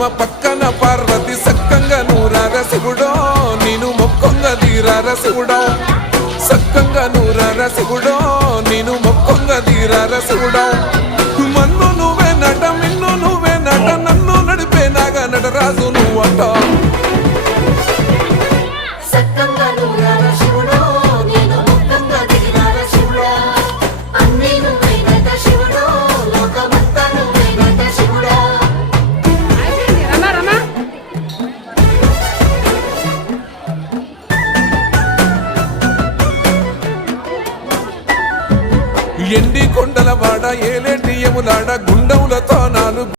పరమ పక్కన పార్వతి సక్కంగా నూరార శివుడో నేను మొక్కొంగ తీరార శివుడో సక్కంగా నూరార శివుడో నేను మొక్కొంగ తీరార శివుడో మన్ను నువ్వే నట మిన్ను నువ్వే నట నన్ను నడిపే నాగా నటరాజు నువ్వట ఎండి కొండల వాడ ఏలేటి యములాడ గుండములతో నాలుగు